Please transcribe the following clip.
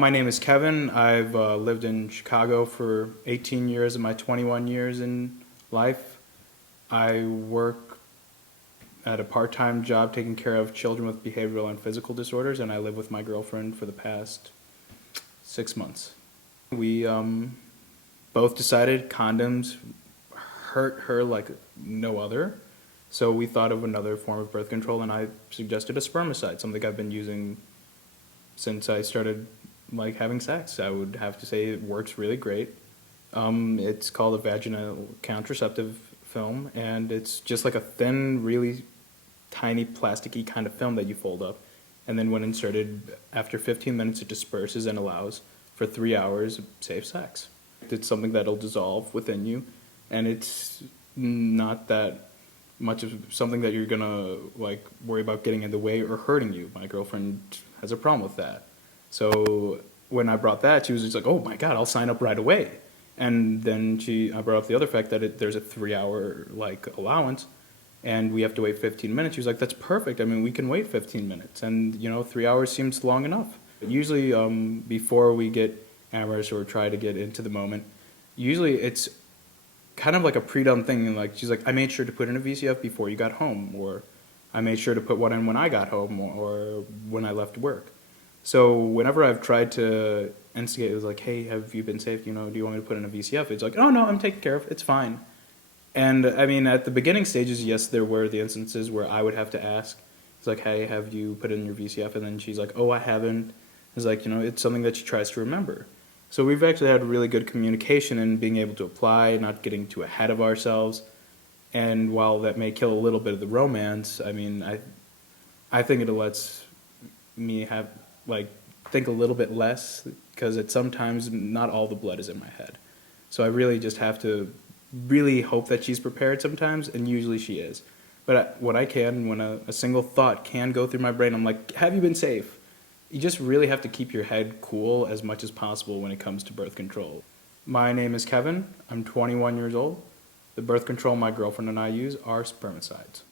My name is Kevin. I've lived in Chicago for 18 years of my 21 years in life. I work at a part-time job taking care of children with behavioral and physical disorders, and I live with my girlfriend for the past 6 months. We both decided condoms hurt her like no other, so we thought of another form of birth control, and I suggested a spermicide, something I've been using since I started having sex. I would have to say it works really great. It's called a vaginal contraceptive film, and it's just like a thin, really tiny plasticky kind of film that you fold up, and then when inserted, after 15 minutes it disperses and allows for 3 hours of safe sex. It's something that'll dissolve within you, and it's not that much of something that you're gonna worry about getting in the way or hurting you. My girlfriend has a problem with that. So when I brought that, she was just like, oh my God, I'll sign up right away. And then I brought up the other fact that there's a 3 hour allowance, and we have to wait 15 minutes. She was like, that's perfect. I mean, we can wait 15 minutes. And 3 hours seems long enough. Usually before we get amorous or try to get into the moment, usually it's kind of like a pre-done thing. Like she's like, I made sure to put in a VCF before you got home, or I made sure to put one in when I got home, or when I left work. So whenever I've tried to instigate, it was like, hey, have you been safe? Do you want me to put in a VCF? It's like, oh no, I'm taken care of. It's fine. And I mean, at the beginning stages, yes, there were the instances where I would have to ask. It's like, hey, have you put in your VCF? And then she's like, oh, I haven't. It's like, it's something that she tries to remember. So we've actually had really good communication in being able to apply, not getting too ahead of ourselves. And while that may kill a little bit of the romance, I mean, I think it lets me have think a little bit less, because it's sometimes not all the blood is in my head. So I really just have to really hope that she's prepared sometimes, and usually she is. But when I can, when a single thought can go through my brain, I'm like, have you been safe? You just really have to keep your head cool as much as possible when it comes to birth control. My name is Kevin. I'm 21 years old. The birth control my girlfriend and I use are spermicides.